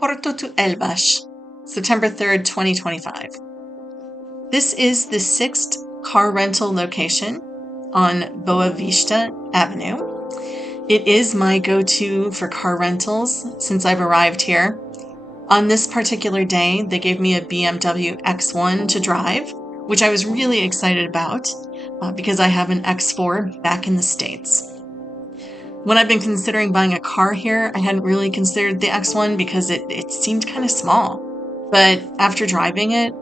Porto to Elvas, September 3rd, 2025. This is the 6th car rental location on Boa Vista Avenue. It is my go-to for car rentals since I've arrived here. On this particular day, they gave me a BMW X1 to drive, which I was really excited about because I have an X4 back in the States. When I've been considering buying a car here, I hadn't really considered the X1 because it seemed kind of small. But after driving it,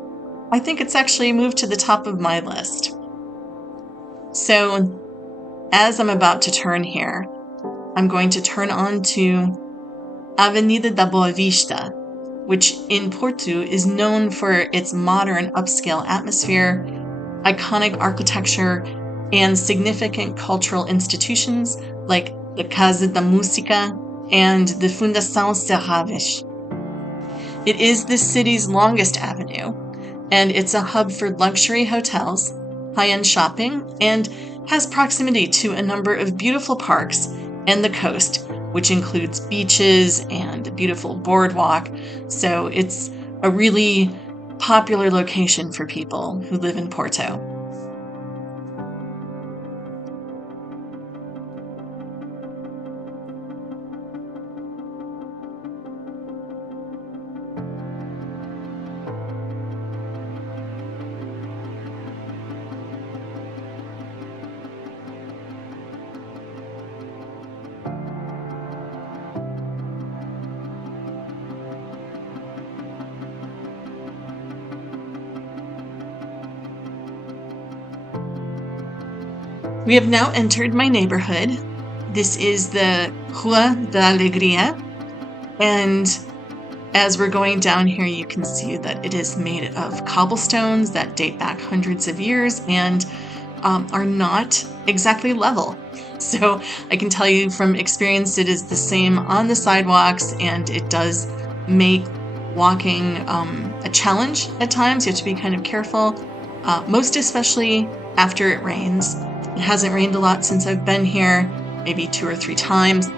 I think it's actually moved to the top of my list. So as I'm about to turn here, I'm going to turn on to Avenida da Boa Vista, which in Porto is known for its modern upscale atmosphere, iconic architecture, and significant cultural institutions like the Casa da Música and the Fundação Serraves. It is the city's longest avenue, and it's a hub for luxury hotels, high-end shopping, and has proximity to a number of beautiful parks and the coast, which includes beaches and a beautiful boardwalk. So it's a really popular location for people who live in Porto. We have now entered my neighborhood. This is the Rua da Alegria, and as we're going down here, you can see that it is made of cobblestones that date back hundreds of years and are not exactly level. So I can tell you from experience, it is the same on the sidewalks, and it does make walking a challenge at times. You have to be kind of careful, most especially after it rains. It hasn't rained a lot since I've been here, maybe 2 or 3 times,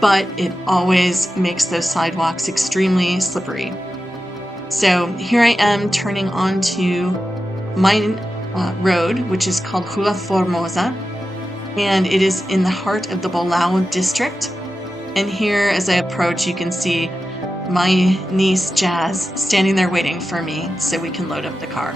but it always makes those sidewalks extremely slippery. So here I am turning onto my road, which is called Rua Formosa, and it is in the heart of the Bolao district. And here, as I approach, you can see my niece Jazz standing there waiting for me so we can load up the car.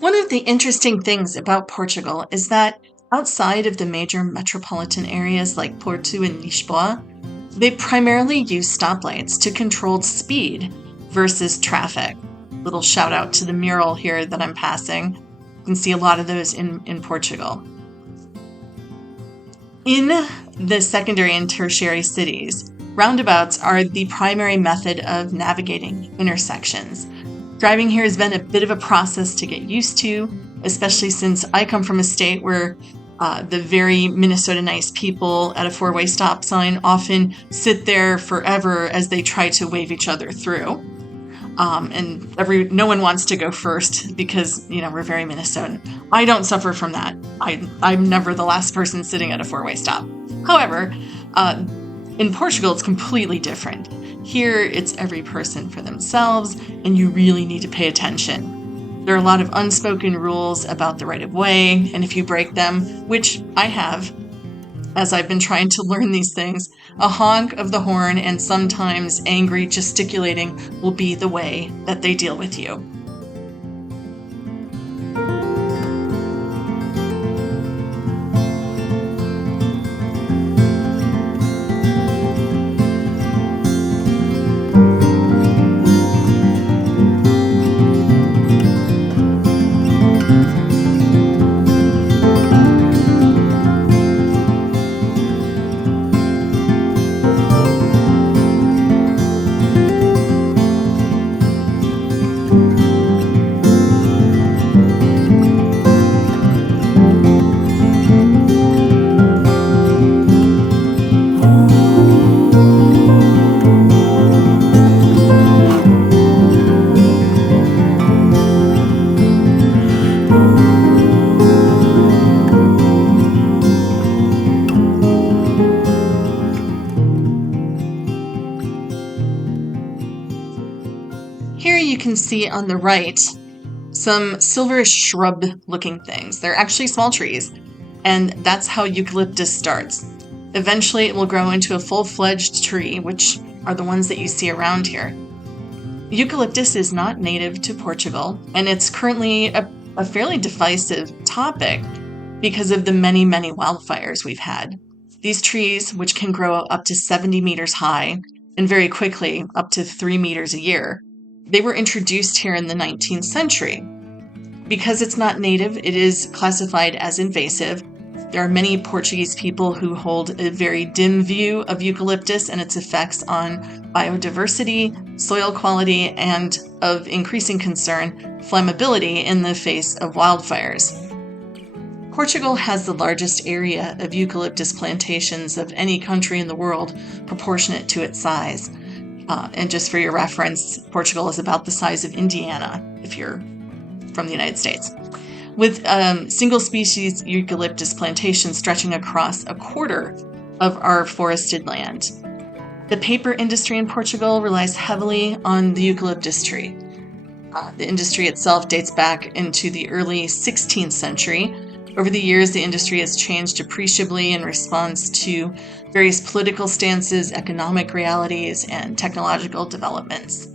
One of the interesting things about Portugal is that outside of the major metropolitan areas like Porto and Lisboa, They primarily use stoplights to control speed versus traffic. Little shout out to the mural here that I'm passing. You can see a lot of those in Portugal. In the secondary and tertiary cities, roundabouts are the primary method of navigating intersections. Driving here has been a bit of a process to get used to, especially since I come from a state where the very Minnesota nice people at a four-way stop sign often sit there forever as they try to wave each other through. And no one wants to go first because, we're very Minnesotan. I don't suffer from that. I'm never the last person sitting at a four-way stop. However, in Portugal, it's completely different. Here, it's every person for themselves, and you really need to pay attention. There are a lot of unspoken rules about the right of way, and if you break them, which I have, as I've been trying to learn these things, a honk of the horn and sometimes angry gesticulating will be the way that they deal with you. Here you can see on the right some silverish shrub-looking things. They're actually small trees, and that's how eucalyptus starts. Eventually, it will grow into a full-fledged tree, which are the ones that you see around here. Eucalyptus is not native to Portugal, and it's currently a fairly divisive topic because of the many, many wildfires we've had. These trees, which can grow up to 70 meters high, and very quickly up to 3 meters a year, they were introduced here in the 19th century. Because it's not native, it is classified as invasive. There are many Portuguese people who hold a very dim view of eucalyptus and its effects on biodiversity, soil quality, and, of increasing concern, flammability in the face of wildfires. Portugal has the largest area of eucalyptus plantations of any country in the world, proportionate to its size. And just for your reference, Portugal is about the size of Indiana, if you're from the United States, with single species eucalyptus plantations stretching across a quarter of our forested land. The paper industry in Portugal relies heavily on the eucalyptus tree. The industry itself dates back into the early 16th century. Over the years, the industry has changed appreciably in response to various political stances, economic realities, and technological developments.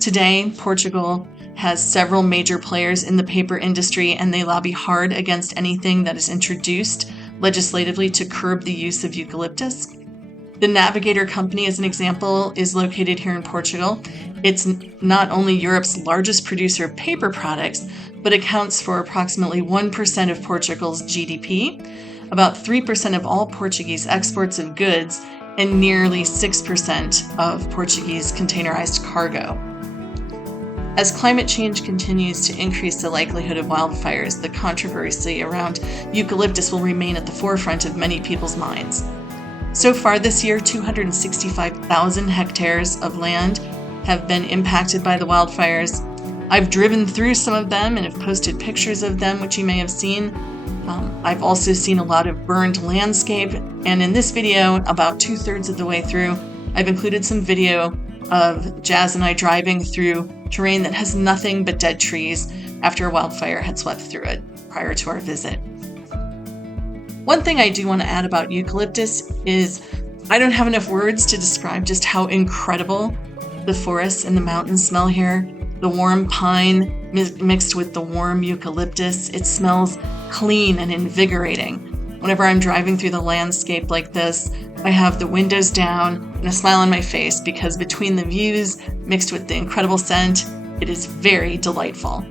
Today, Portugal has several major players in the paper industry, and they lobby hard against anything that is introduced legislatively to curb the use of eucalyptus. The Navigator Company, as an example, is located here in Portugal. It's not only Europe's largest producer of paper products, but accounts for approximately 1% of Portugal's GDP, about 3% of all Portuguese exports of goods, and nearly 6% of Portuguese containerized cargo. As climate change continues to increase the likelihood of wildfires, the controversy around eucalyptus will remain at the forefront of many people's minds. So far this year, 265,000 hectares of land have been impacted by the wildfires. I've driven through some of them and have posted pictures of them, which you may have seen. I've also seen a lot of burned landscape, and in this video, about 2/3 of the way through, I've included some video of Jazz and I driving through terrain that has nothing but dead trees after a wildfire had swept through it prior to our visit. One thing I do want to add about eucalyptus is I don't have enough words to describe just how incredible the forests and the mountains smell here. The warm pine mixed with the warm eucalyptus, it smells clean and invigorating. whenever I'm driving through the landscape like this, I have the windows down and a smile on my face because between the views mixed with the incredible scent, it is very delightful.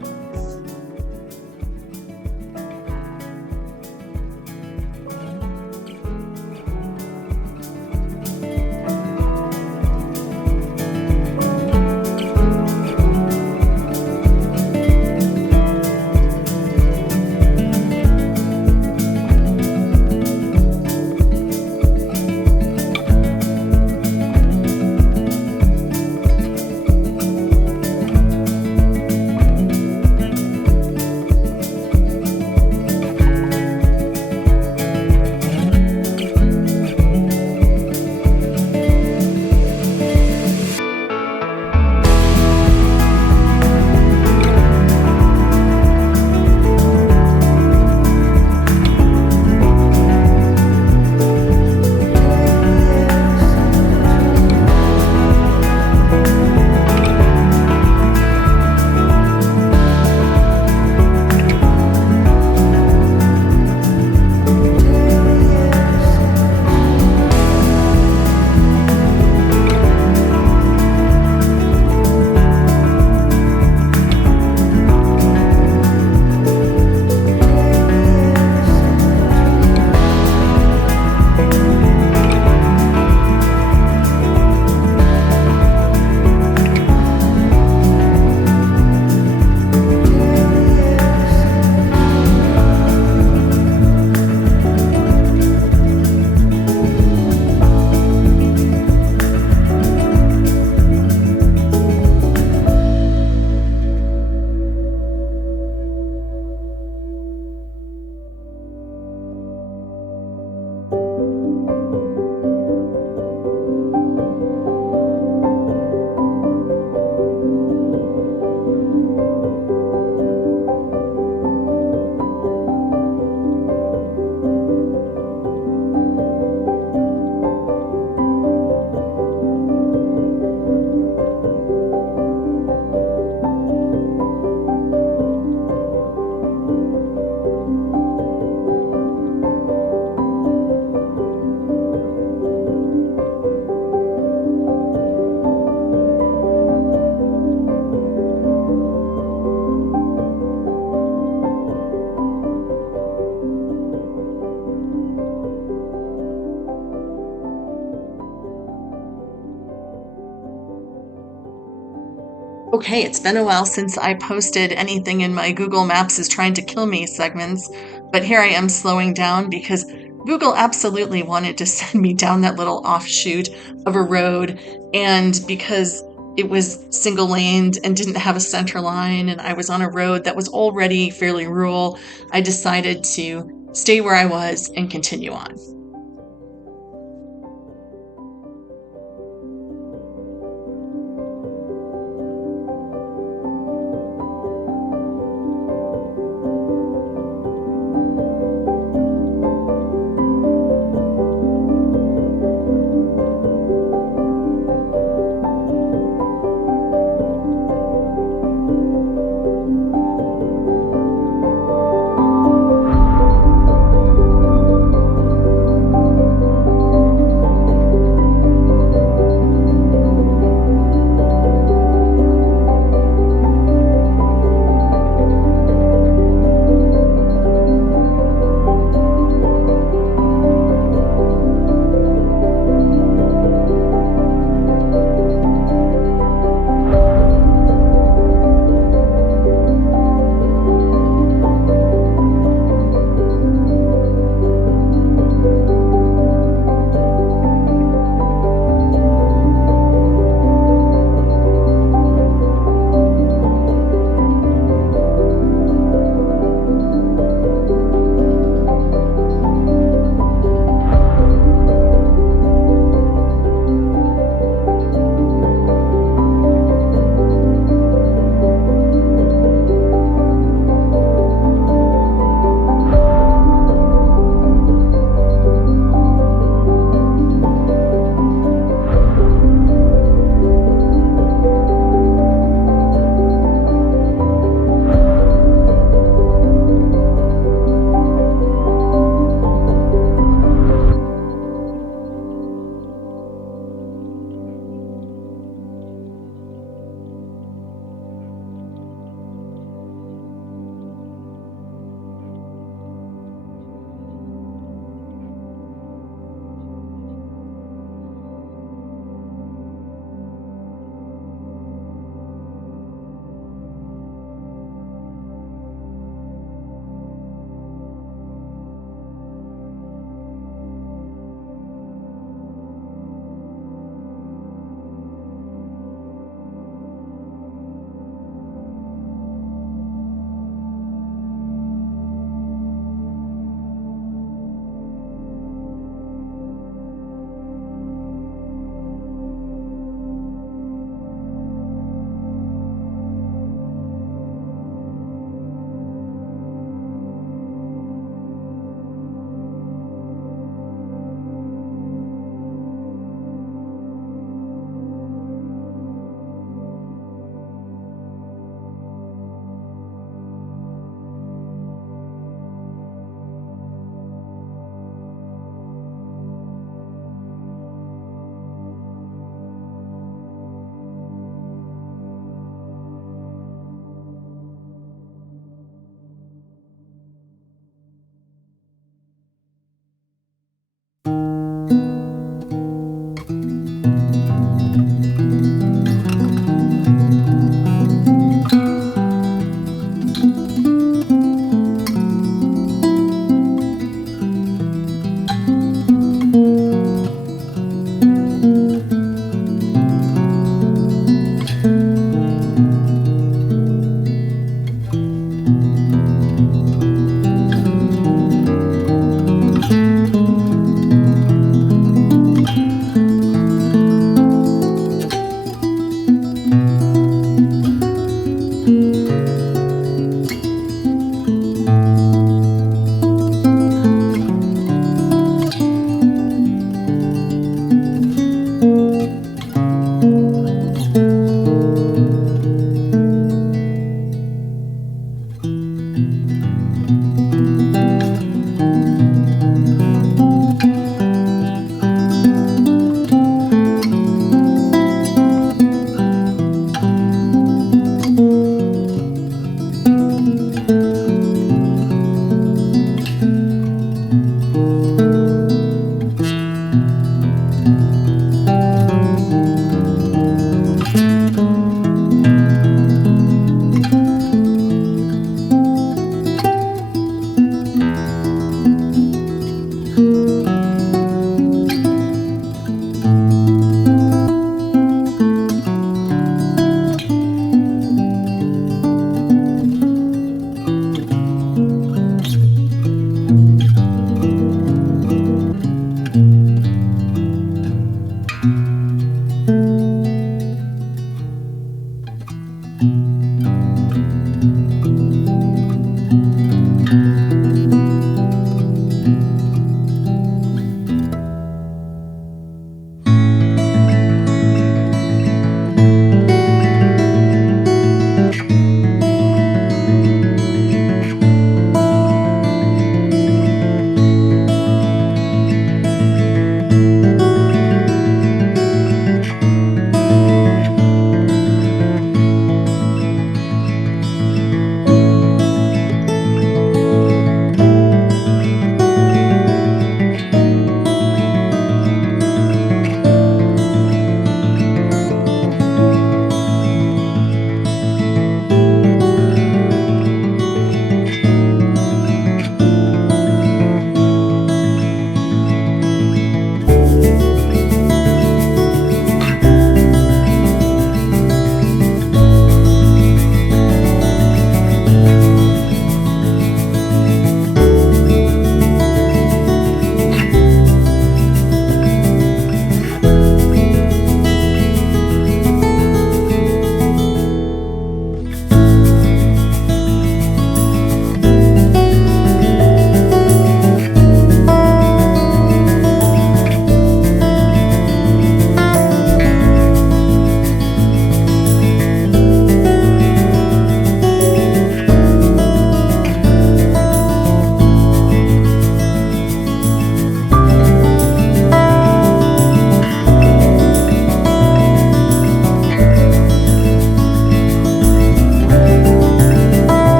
Okay, it's been a while since I posted anything in my Google Maps is trying to kill me segments, but here I am slowing down because Google absolutely wanted to send me down that little offshoot of a road, and because it was single laned and didn't have a center line, and I was on a road that was already fairly rural, I decided to stay where I was and continue on.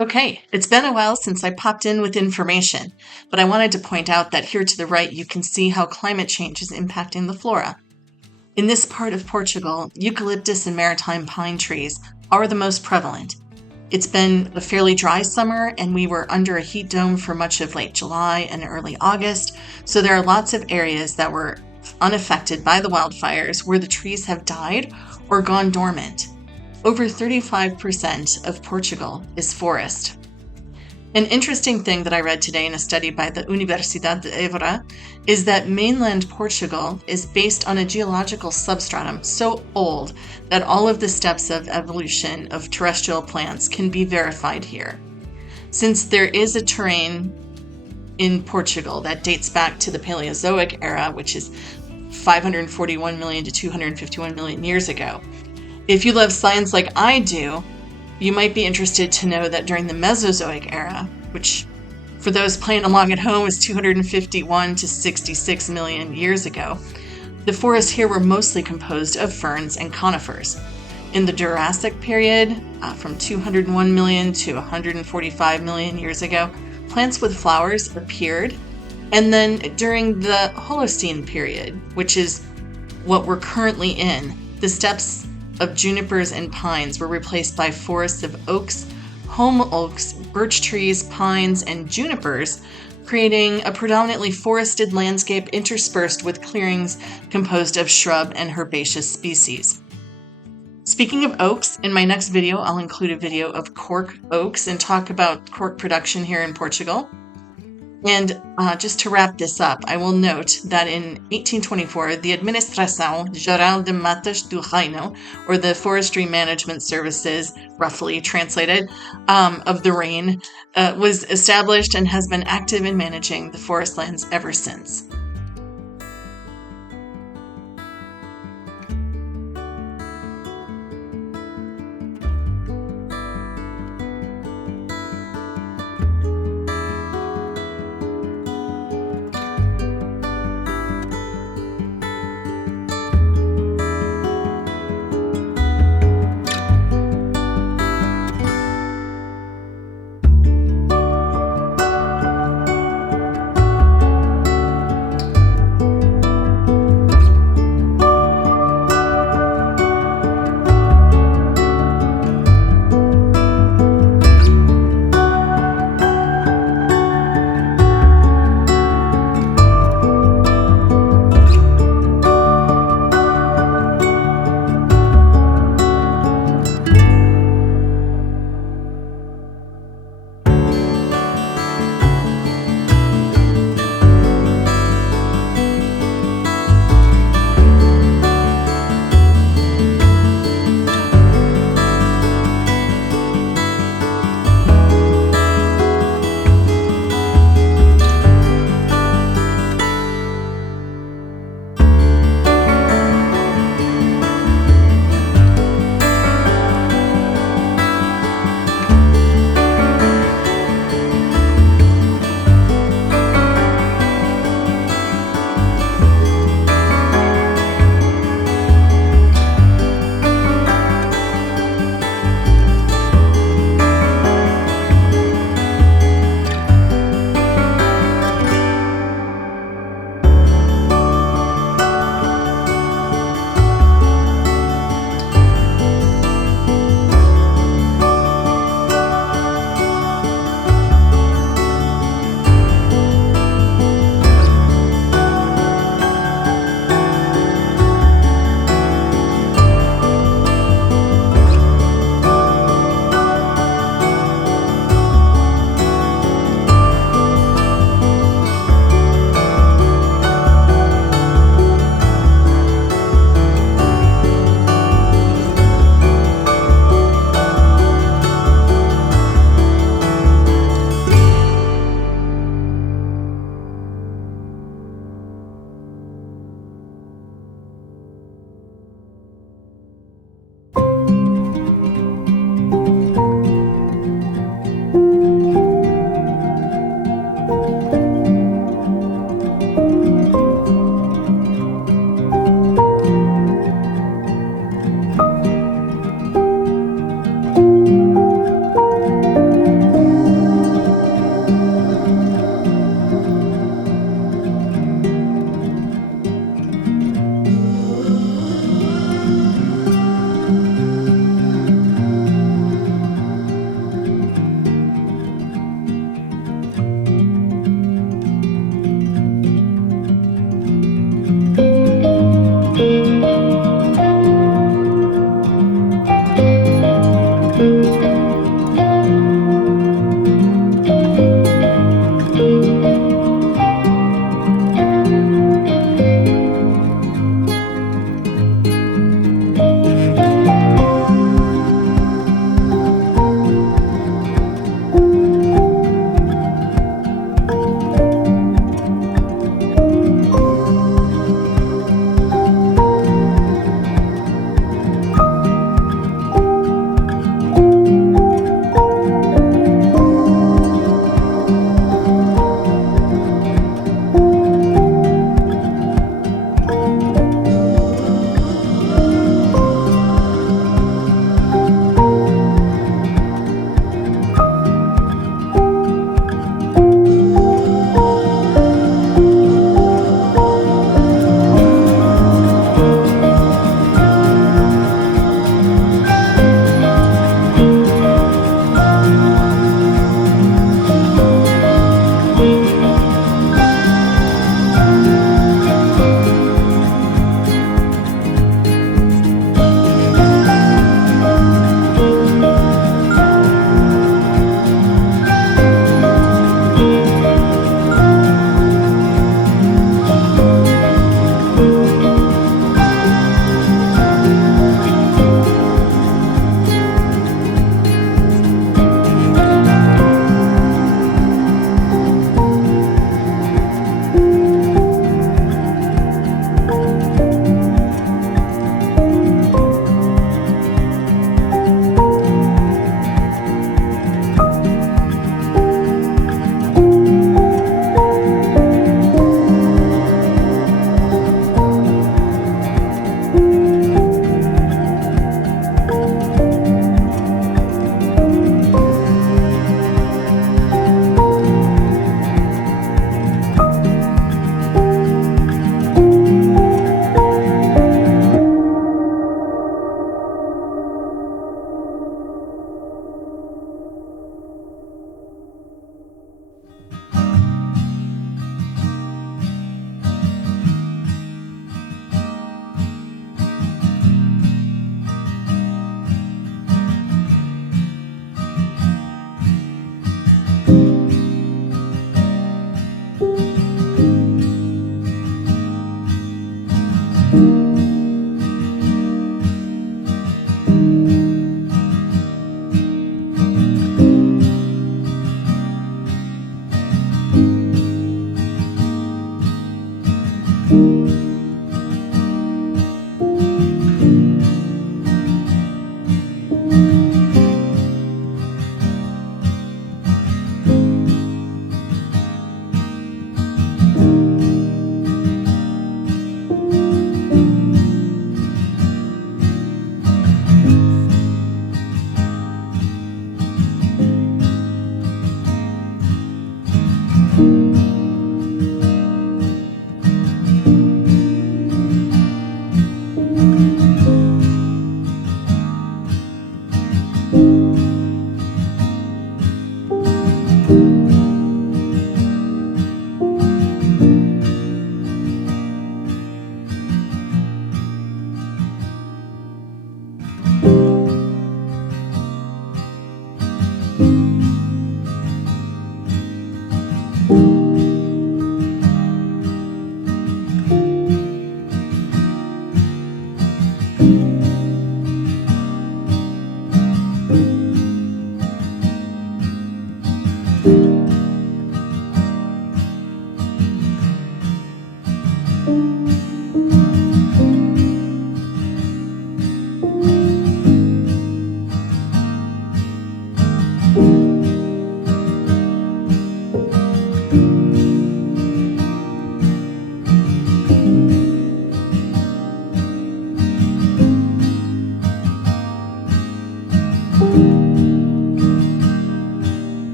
Okay, it's been a while since I popped in with information, but I wanted to point out that here to the right you can see how climate change is impacting the flora. In this part of Portugal, eucalyptus and maritime pine trees are the most prevalent. It's been a fairly dry summer, and we were under a heat dome for much of late July and early August, so there are lots of areas that were unaffected by the wildfires where the trees have died or gone dormant. Over 35% of Portugal is forest. An interesting thing that I read today in a study by the Universidade de Évora is that mainland Portugal is based on a geological substratum so old that all of the steps of evolution of terrestrial plants can be verified here. Since there is a terrain in Portugal that dates back to the Paleozoic era, which is 541 million to 251 million years ago, if you love science like I do, you might be interested to know that during the Mesozoic era, which for those playing along at home is 251 to 66 million years ago, the forests here were mostly composed of ferns and conifers. In the Jurassic period, from 201 million to 145 million years ago, plants with flowers appeared. And then during the Holocene period, which is what we're currently in, the steppes of junipers and pines were replaced by forests of oaks, holm oaks, birch trees, pines, and junipers, creating a predominantly forested landscape interspersed with clearings composed of shrub and herbaceous species. Speaking of oaks, in my next video, I'll include a video of cork oaks and talk about cork production here in Portugal. And just to wrap this up, I will note that in 1824, the Administração Geral de Matas do Reino, or the Forestry Management Services, roughly translated, of the Reign, was established and has been active in managing the forest lands ever since.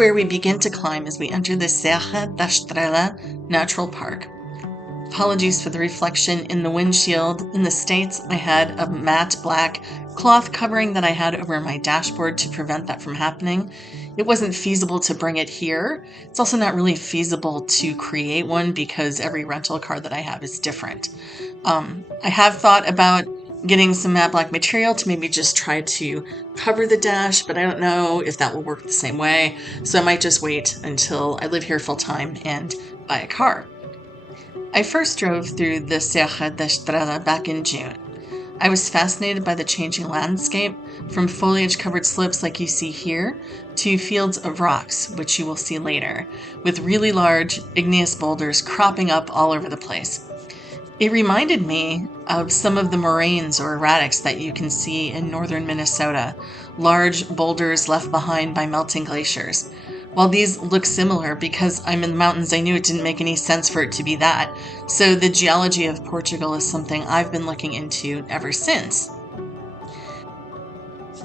where we begin to climb as we enter the Serra da Estrela Natural Park. Apologies for the reflection in the windshield. In the States, I had a matte black cloth covering that I had over my dashboard to prevent that from happening. It wasn't feasible to bring it here. It's also not really feasible to create one because every rental car that I have is different. I have thought about getting some matte black material to maybe just try to cover the dash, but I don't know if that will work the same way. So I might just wait until I live here full time and buy a car. I first drove through the Serra da Estrela back in June. I was fascinated by the changing landscape, from foliage-covered slopes like you see here, to fields of rocks, which you will see later, with really large igneous boulders cropping up all over the place. It reminded me of some of the moraines or erratics that you can see in northern Minnesota, large boulders left behind by melting glaciers. While these look similar, because I'm in the mountains, I knew it didn't make any sense for it to be that. So the geology of Portugal is something I've been looking into ever since.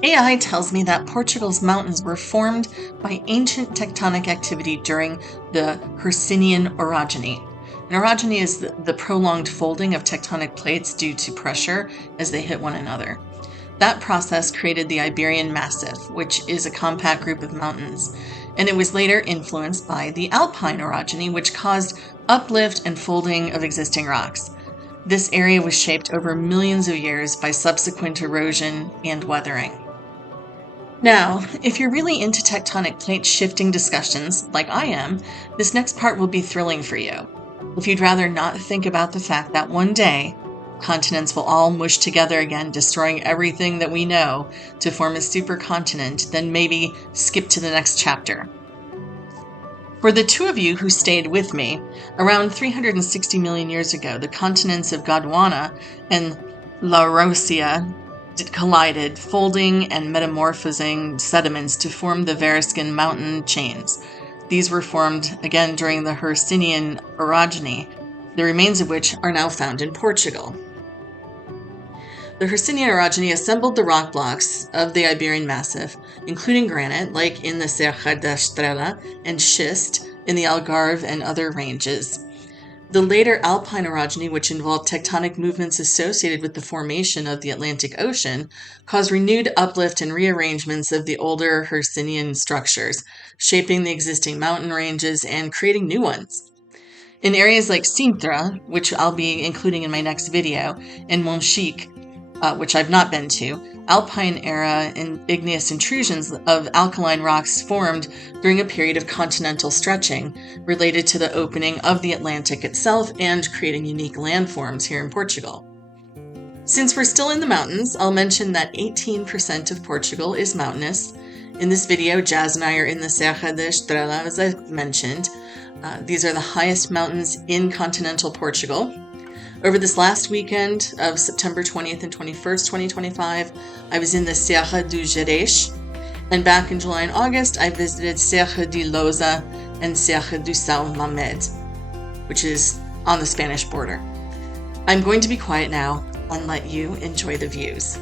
AI tells me that Portugal's mountains were formed by ancient tectonic activity during the Hercynian orogeny. An orogeny is the prolonged folding of tectonic plates due to pressure as they hit one another. That process created the Iberian Massif, which is a compact group of mountains, and it was later influenced by the Alpine orogeny, which caused uplift and folding of existing rocks. This area was shaped over millions of years by subsequent erosion and weathering. Now, if you're really into tectonic plate shifting discussions, like I am, this next part will be thrilling for you. If you'd rather not think about the fact that one day, continents will all mush together again, destroying everything that we know to form a supercontinent, then maybe skip to the next chapter. For the two of you who stayed with me, around 360 million years ago, the continents of Gondwana and Laurasia collided, folding and metamorphosing sediments to form the Variscan mountain chains. These were formed again during the Hercynian orogeny, the remains of which are now found in Portugal. The Hercynian orogeny assembled the rock blocks of the Iberian Massif, including granite, like in the Serra da Estrela, and schist in the Algarve and other ranges. The later Alpine orogeny, which involved tectonic movements associated with the formation of the Atlantic Ocean, caused renewed uplift and rearrangements of the older Hercynian structures, shaping the existing mountain ranges and creating new ones. In areas like Sintra, which I'll be including in my next video, and Monchique, which I've not been to, Alpine-era igneous intrusions of alkaline rocks formed during a period of continental stretching related to the opening of the Atlantic itself and creating unique landforms here in Portugal. Since we're still in the mountains, I'll mention that 18% of Portugal is mountainous. In this video, Jazz and I are in the Serra da Estrela, as I've mentioned. These are the highest mountains in continental Portugal. Over this last weekend of September 20th and 21st, 2025, I was in the Serra do Gerês, and back in July and August, I visited Serra de Lousa and Serra do São Mamed, which is on the Spanish border. I'm going to be quiet now and let you enjoy the views.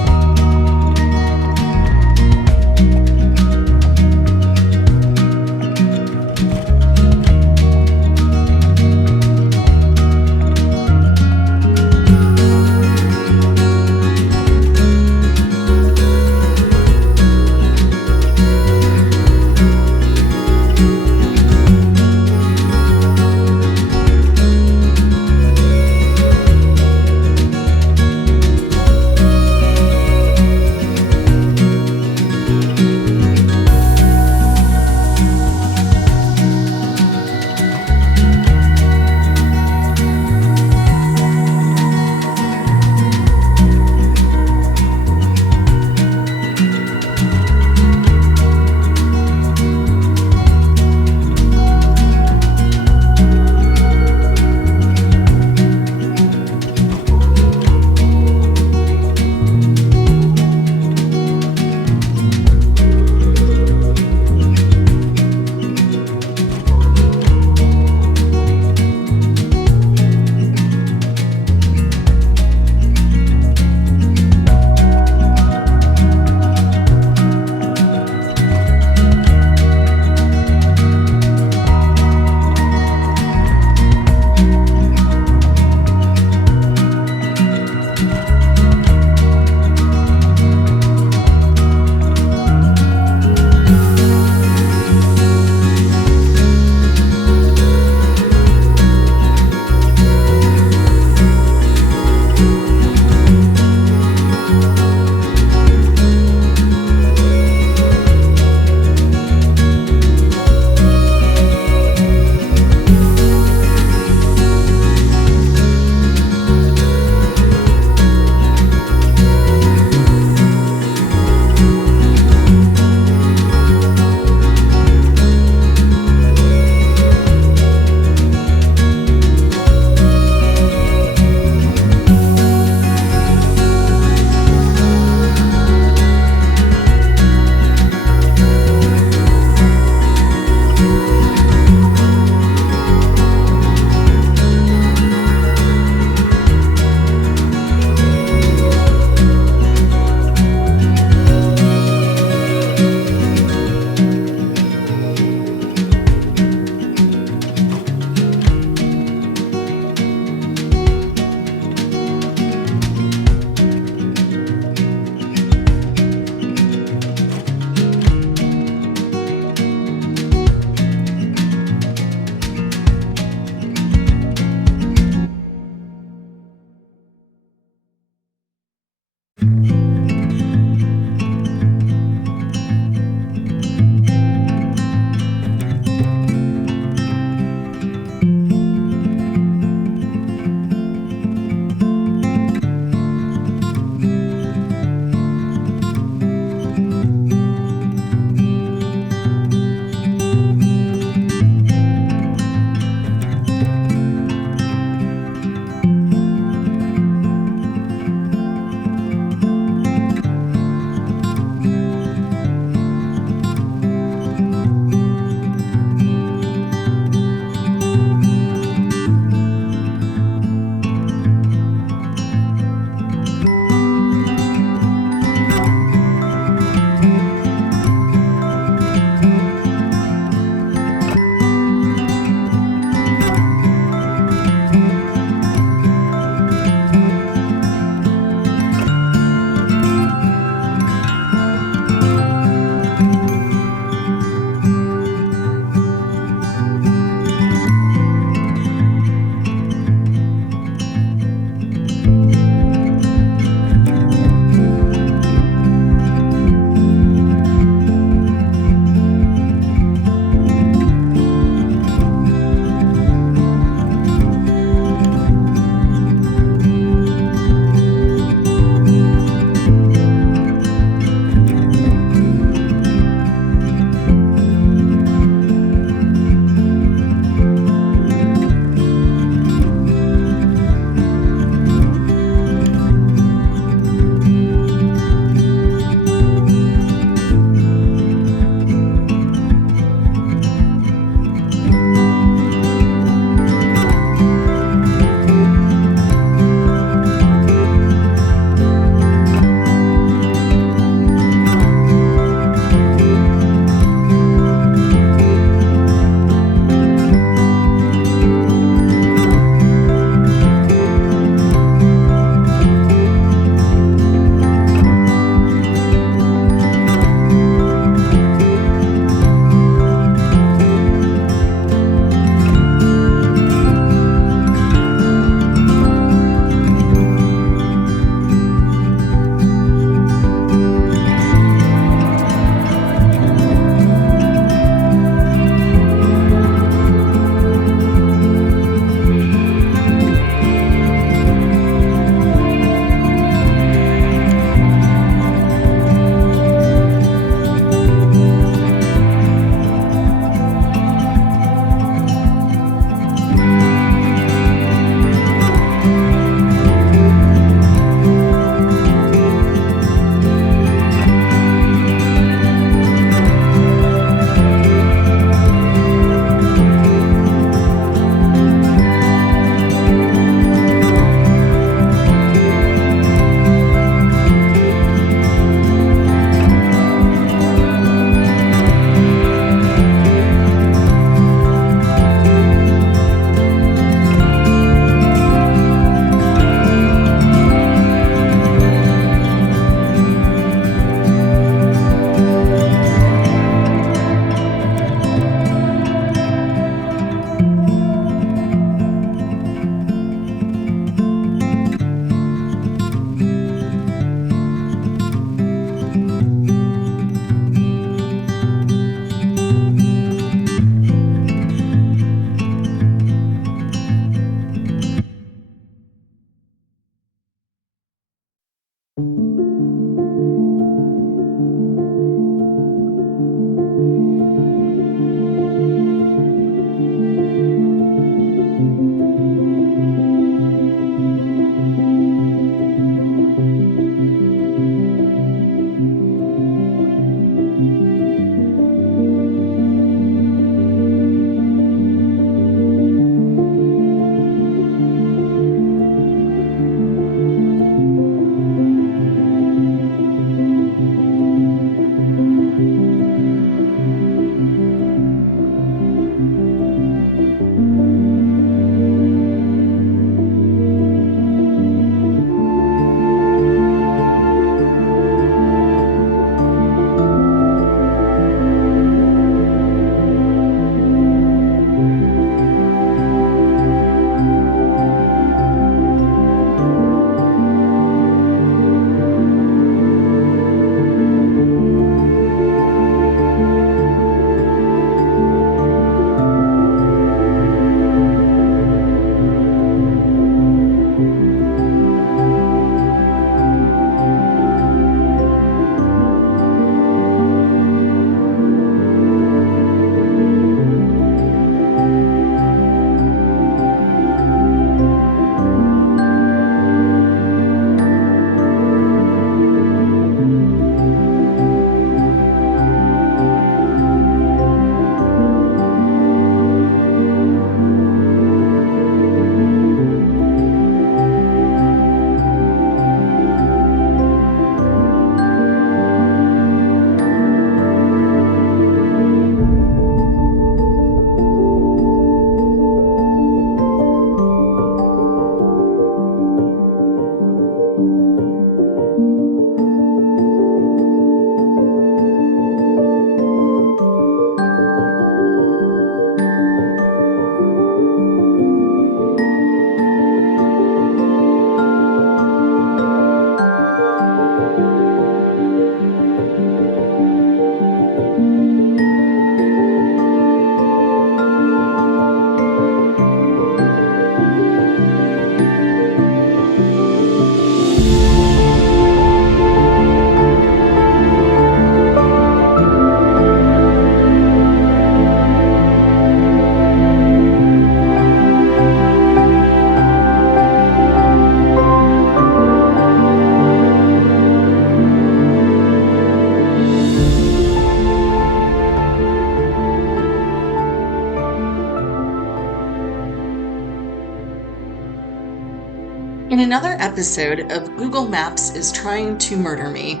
In another episode of Google Maps is Trying to Murder Me,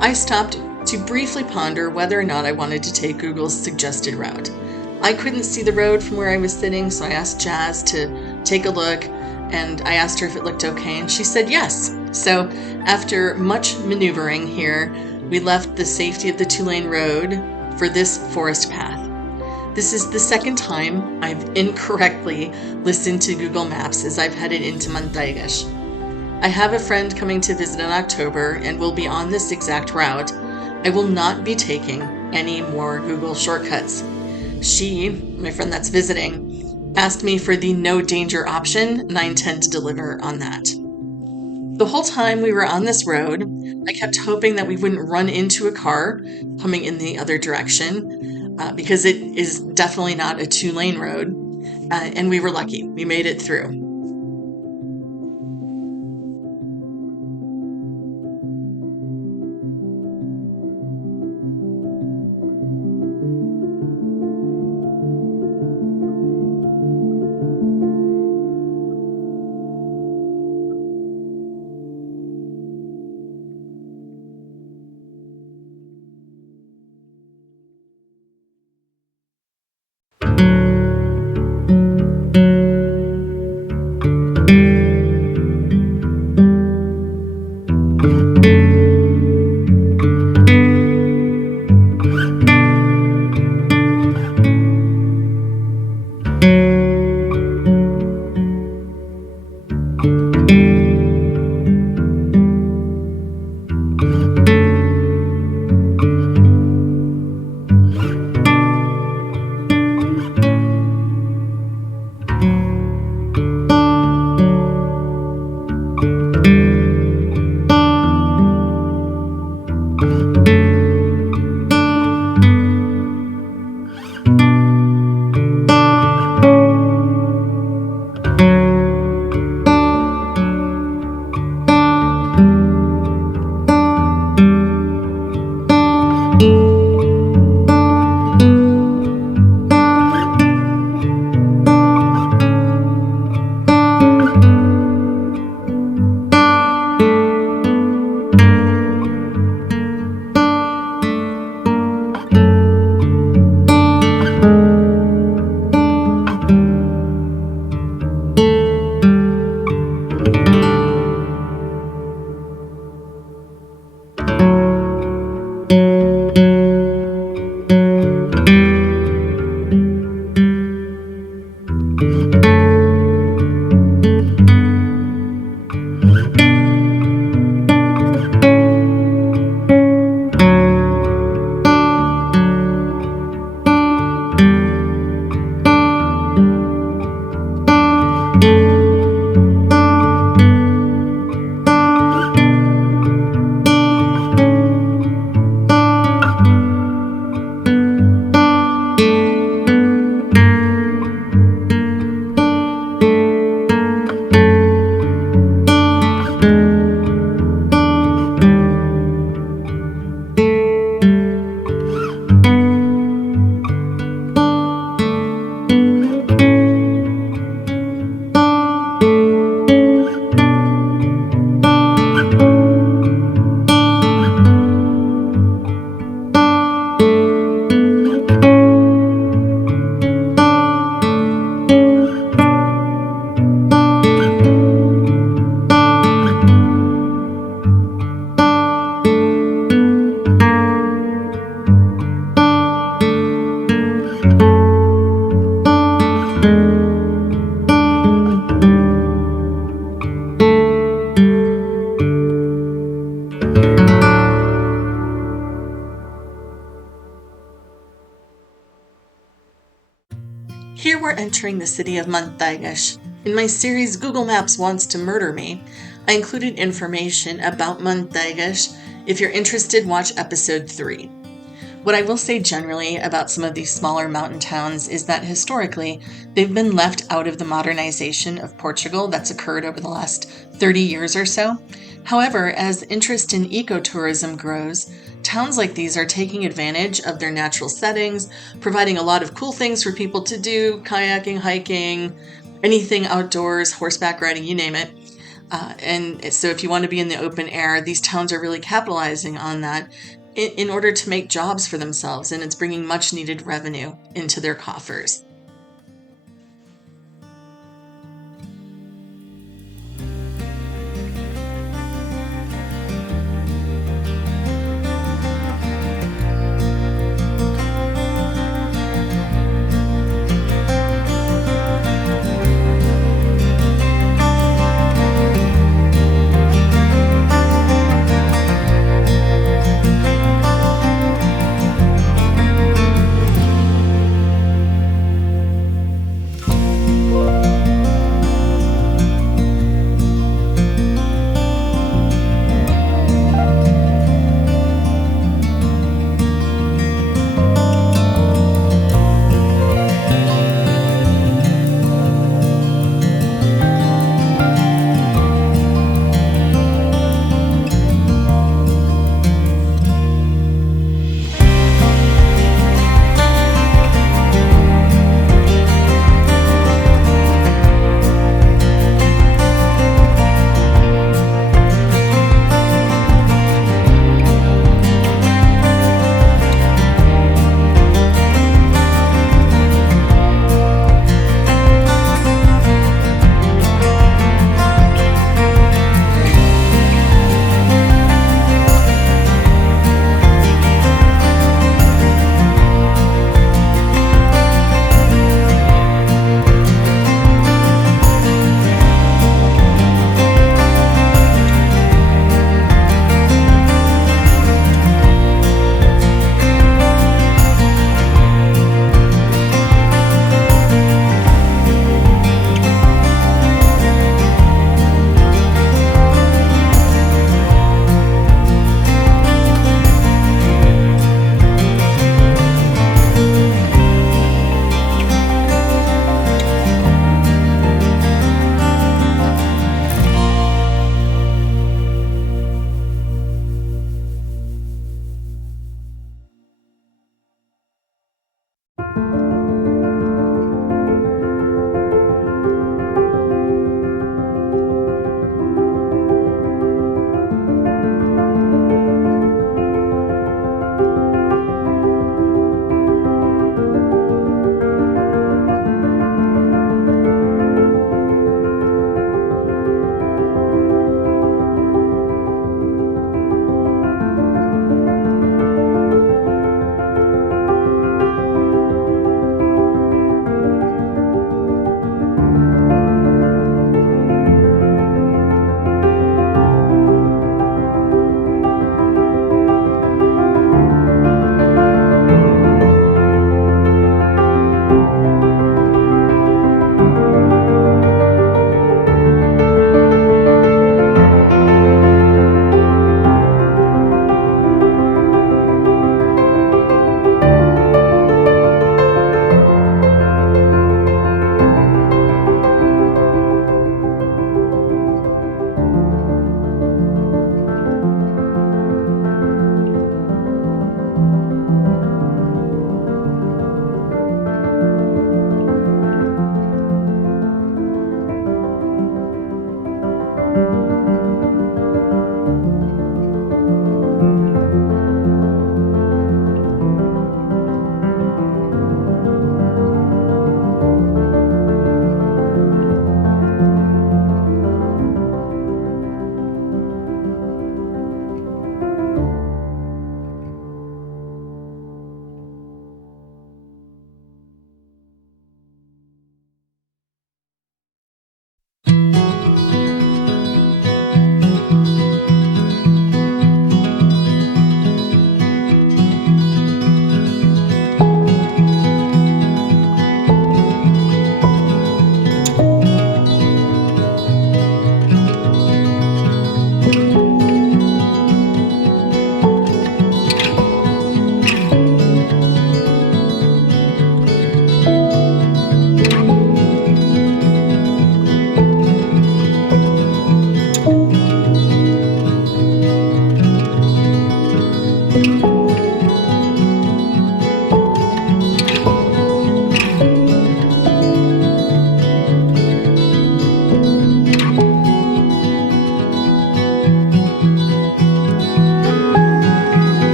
I stopped to briefly ponder whether or not I wanted to take Google's suggested route. I couldn't see the road from where I was sitting, so I asked Jazz to take a look, and I asked her if it looked okay, and she said yes. So after much maneuvering here, we left the safety of the two-lane road for this forest path. This is the second time I've incorrectly listened to Google Maps as I've headed into Manteigas. I have a friend coming to visit in October and will be on this exact route. I will not be taking any more Google shortcuts. She, my friend that's visiting, asked me for the no danger option, and I intend to deliver on that. The whole time we were on this road, I kept hoping that we wouldn't run into a car coming in the other direction, because it is definitely not a two-lane road, and we were lucky. We made it through. Here we're entering the city of Manteigas. In my series Google Maps Wants to Murder Me, I included information about Manteigas. If you're interested, watch episode 3. What I will say generally about some of these smaller mountain towns is that historically, they've been left out of the modernization of Portugal that's occurred over the last 30 years or so. However, as interest in ecotourism grows, towns like these are taking advantage of their natural settings, providing a lot of cool things for people to do, kayaking, hiking, anything outdoors, horseback riding, you name it. And so if you want to be in the open air, these towns are really capitalizing on that in order to make jobs for themselves, and it's bringing much needed revenue into their coffers.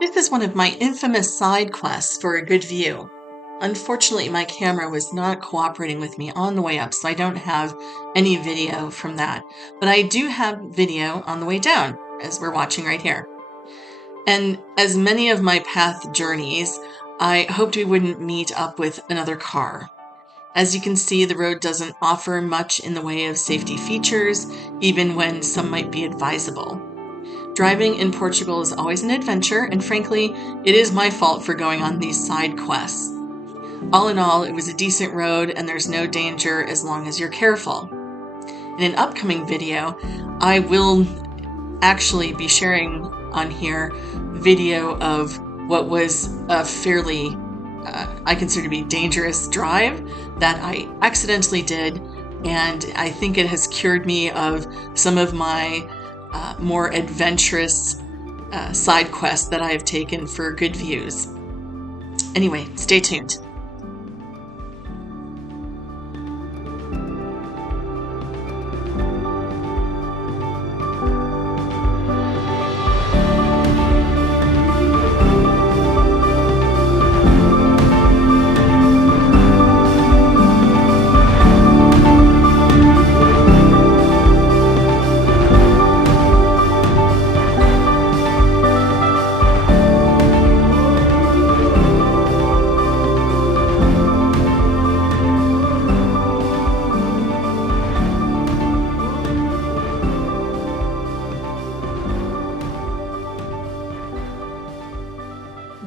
This is one of my infamous side quests for a good view. Unfortunately, my camera was not cooperating with me on the way up, so I don't have any video from that. But I do have video on the way down, as we're watching right here. And as many of my path journeys, I hoped we wouldn't meet up with another car. As you can see, the road doesn't offer much in the way of safety features, even when some might be advisable. Driving in Portugal is always an adventure, and frankly, it is my fault for going on these side quests. All in all, it was a decent road and there's no danger as long as you're careful. In an upcoming video, I will actually be sharing on here video of what was a fairly, I consider to be dangerous drive that I accidentally did, and I think it has cured me of some of my more adventurous side quests that I have taken for good views. Anyway, stay tuned.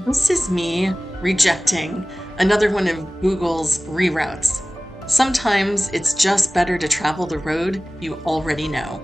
This is me rejecting another one of Google's reroutes. Sometimes it's just better to travel the road you already know.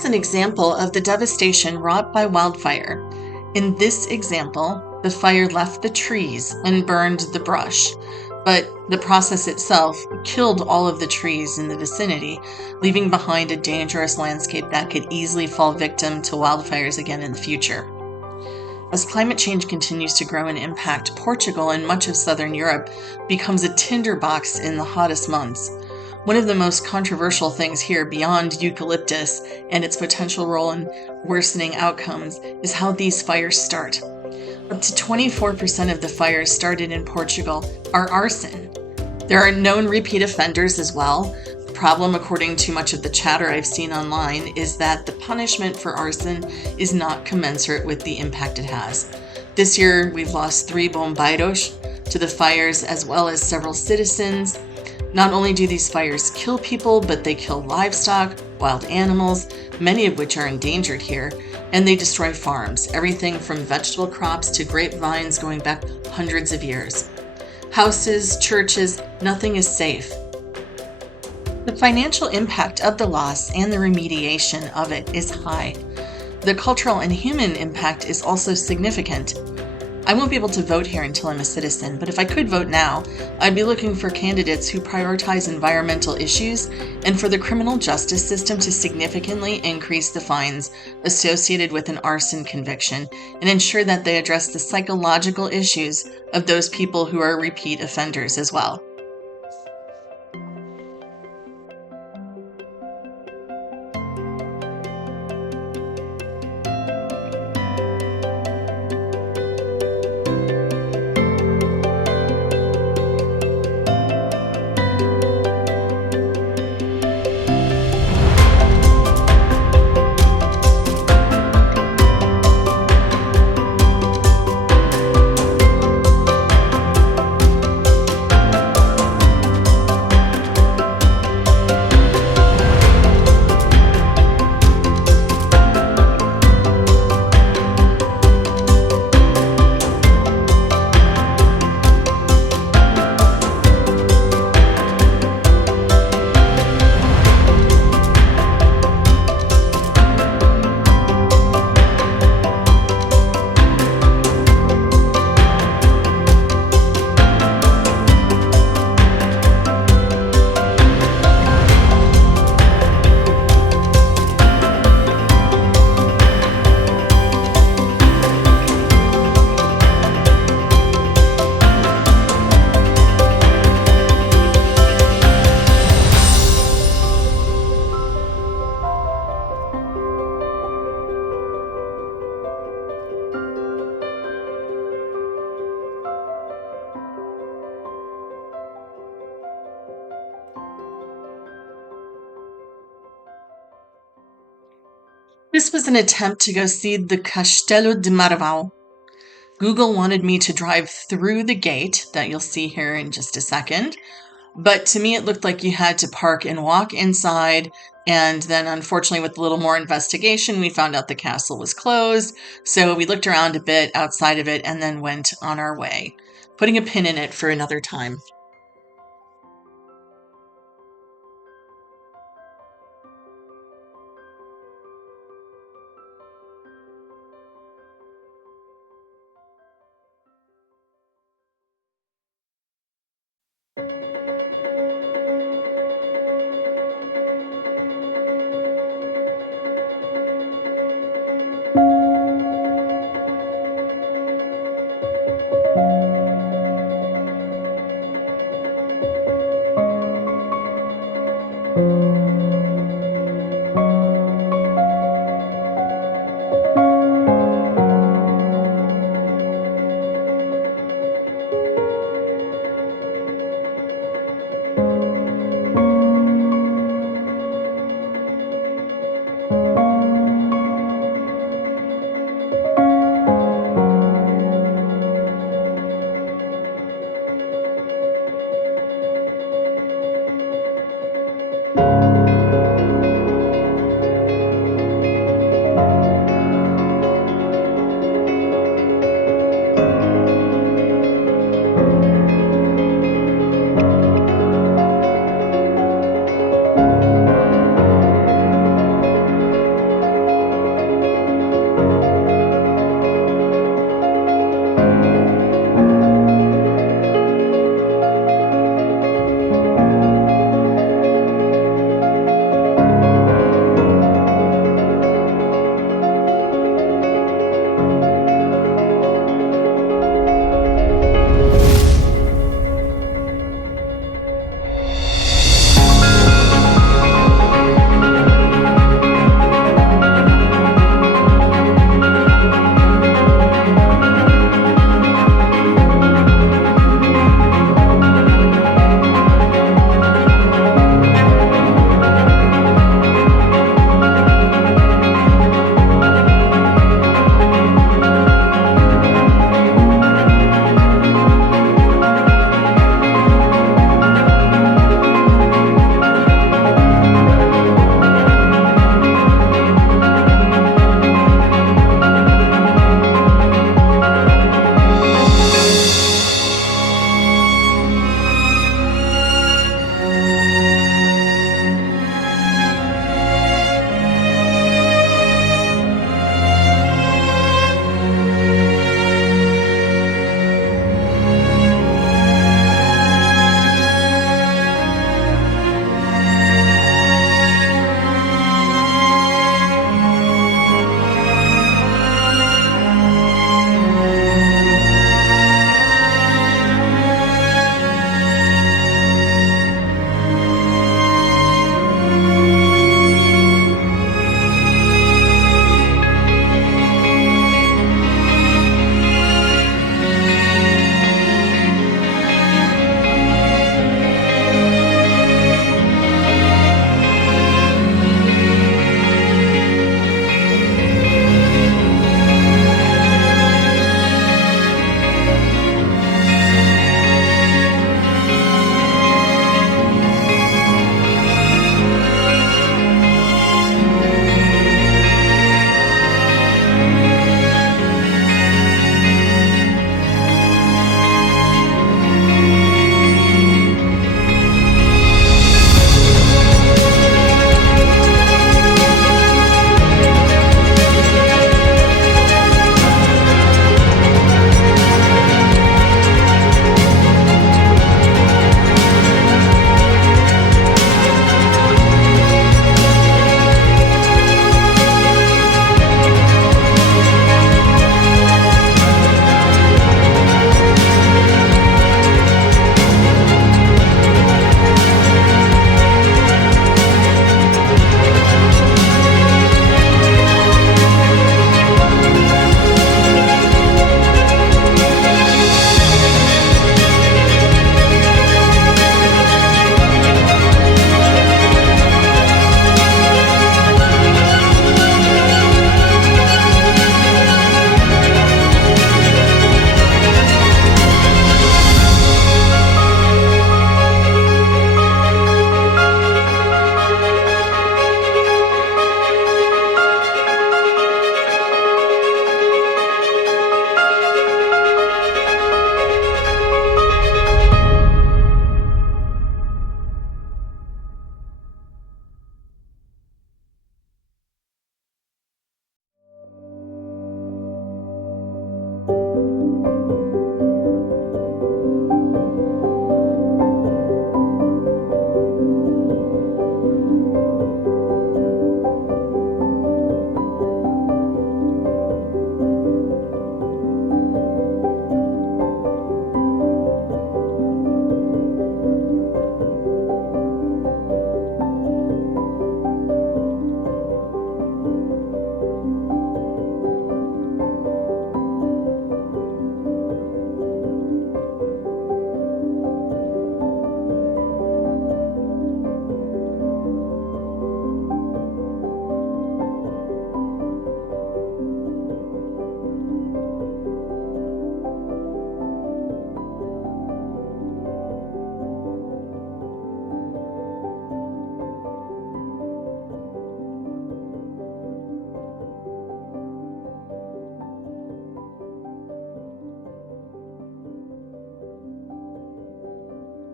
Here's an example of the devastation wrought by wildfire. In this example, the fire left the trees and burned the brush, but the process itself killed all of the trees in the vicinity, leaving behind a dangerous landscape that could easily fall victim to wildfires again in the future. As climate change continues to grow and impact, Portugal and much of southern Europe becomes a tinderbox in the hottest months. One of the most controversial things here, beyond eucalyptus and its potential role in worsening outcomes, is how these fires start. Up to 24% of the fires started in Portugal are arson. There are known repeat offenders as well. The problem, according to much of the chatter I've seen online, is that the punishment for arson is not commensurate with the impact it has. This year, we've lost 3 bombeiros to the fires, as well as several citizens. Not only do these fires kill people, but they kill livestock, wild animals, many of which are endangered here, and they destroy farms, everything from vegetable crops to grapevines going back hundreds of years. Houses, churches, nothing is safe. The financial impact of the loss and the remediation of it is high. The cultural and human impact is also significant. I won't be able to vote here until I'm a citizen, but if I could vote now, I'd be looking for candidates who prioritize environmental issues and for the criminal justice system to significantly increase the fines associated with an arson conviction and ensure that they address the psychological issues of those people who are repeat offenders as well. This was an attempt to go see the Castelo de Marval. Google wanted me to drive through the gate that you'll see here in just a second, but to me it looked like you had to park and walk inside, and then unfortunately with a little more investigation we found out the castle was closed, so we looked around a bit outside of it and then went on our way, putting a pin in it for another time.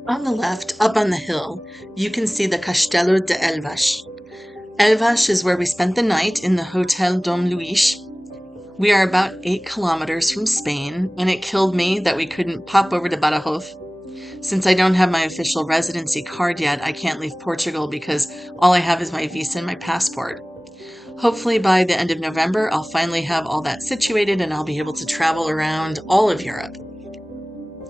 On the left, up on the hill, you can see the Castelo de Elvas. Elvas is where we spent the night in the Hotel Dom Luis. We are about 8 kilometers from Spain, and it killed me that we couldn't pop over to Badajoz. Since I don't have my official residency card yet, I can't leave Portugal because all I have is my visa and my passport. Hopefully by the end of November, I'll finally have all that situated and I'll be able to travel around all of Europe.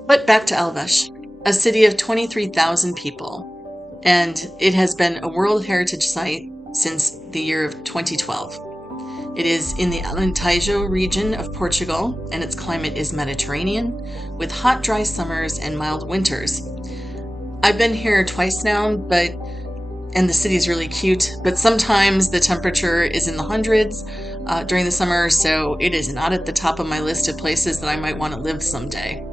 But back to Elvas, a city of 23,000 people, and it has been a World Heritage Site since the year of 2012. It is in the Alentejo region of Portugal, and its climate is Mediterranean, with hot, dry summers and mild winters. I've been here twice now, and the city is really cute, but sometimes the temperature is in the hundreds during the summer, so it is not at the top of my list of places that I might want to live someday.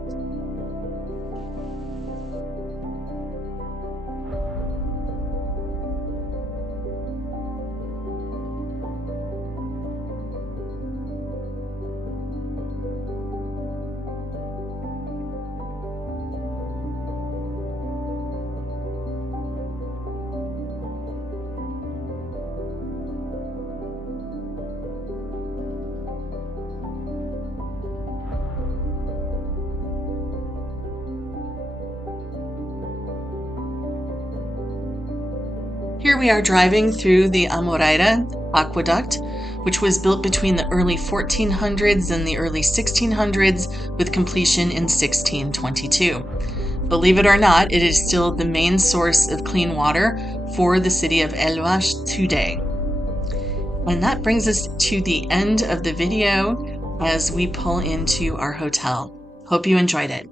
Here we are driving through the Amoreira aqueduct, which was built between the early 1400s and the early 1600s, with completion in 1622. Believe it or not, it is still the main source of clean water for the city of Elvas today. And that brings us to the end of the video as we pull into our hotel. Hope you enjoyed it.